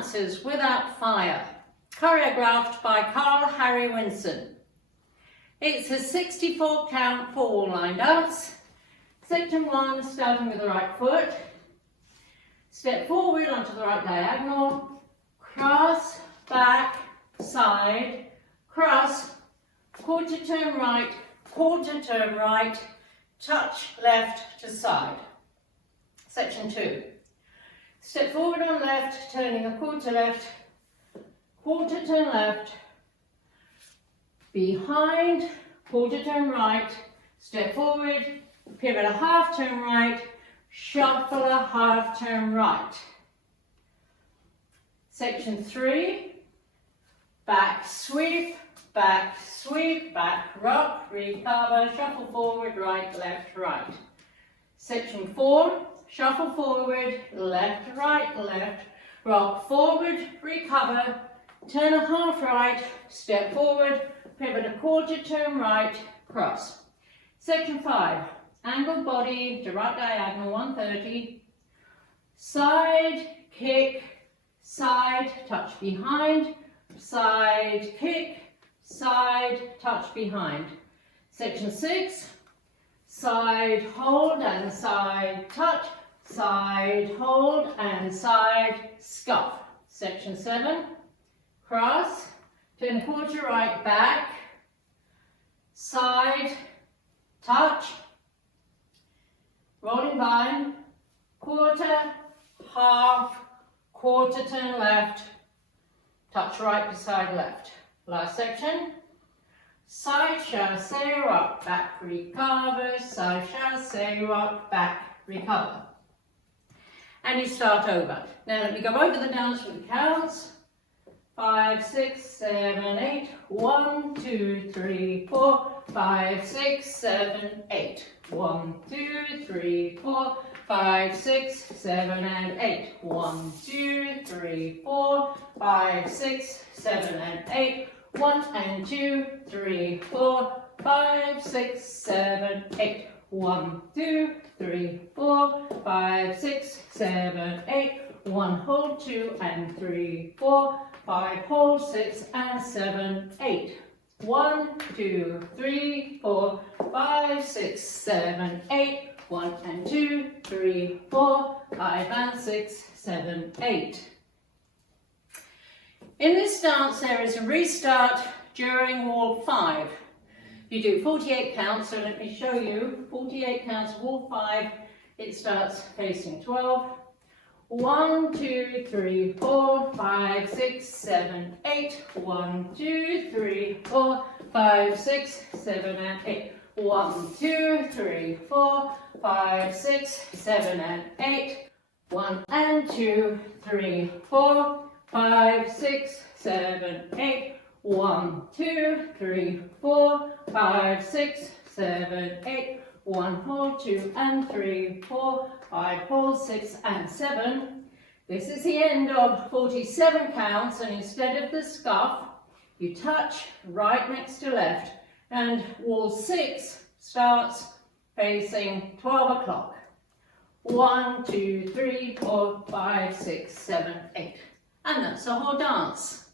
Dances Without Fire, choreographed by Carl Harry Winson. It's a 64 count 4-wall line dance. Section 1, starting with the right foot. Step forward onto the right diagonal, cross, back, side, cross, quarter turn right, touch left to side. Section 2. Step forward on left, turning a quarter left, quarter turn left, behind, quarter turn right, step forward, pivot a half turn right, shuffle a half turn right. Section 3, back sweep, back rock, recover, shuffle forward, right, left, right. Section 4, shuffle forward, left, rock forward, recover, turn a half right, step forward, pivot a quarter turn right, cross. Section 5, angled body to right diagonal 130, side, kick, side, touch behind, side, kick, side, touch behind. Section 6, side, hold and side, touch, side, hold and side, scuff. Section 7, cross, turn a quarter right back, side, touch, rolling bind, quarter, half, quarter turn left, touch right beside left. Last section, side chasse rock, back recover, side chasse rock, back recover. And you start over. Now let me go over the dance with the counts. 5, 6, 7, 8. 1, 2, 3, 4. 5, 6, 7, 8. 1, 2, 3, 4. 5, 6, 7, and 8. 1, 2, 3, 4. 5, 6, 7, and 8. 1 and 2, 3, 4. 5, 6, 7, 8. 1, 2, 3, 4. 5, 6, 7, 8. 1 hold, 2 and 3, 4. 5 hold, 6 and 7, 8. 1, 2, 3, 4. 5, 6, 7, 8. 1 and 2, 3, 4. 5 and 6, 7, 8. In this dance there is a restart during wall 5. You do 48 counts, so let me show you 48 counts of wall 5. It starts facing 12. 1, 2, 3, 4, 5, 6, 7, 8. 1, 2, 3, 4, 5, 6, 7, and 8. 1, 2, 3, 4, 5, 6, 7, and 8. 1 and 2, 3, 4, 5, 6, 7, 8. 1, 2, 3, 4, 5, 6, 7, 8. 1 hold, 2 and 3, 4, 5 hold, 6 and 7. This is the end of 47 counts, and instead of the scuff, you touch right next to left, and wall 6 starts facing 12 o'clock. 1, 2, 3, 4, 5, 6, 7, 8. And that's the whole dance.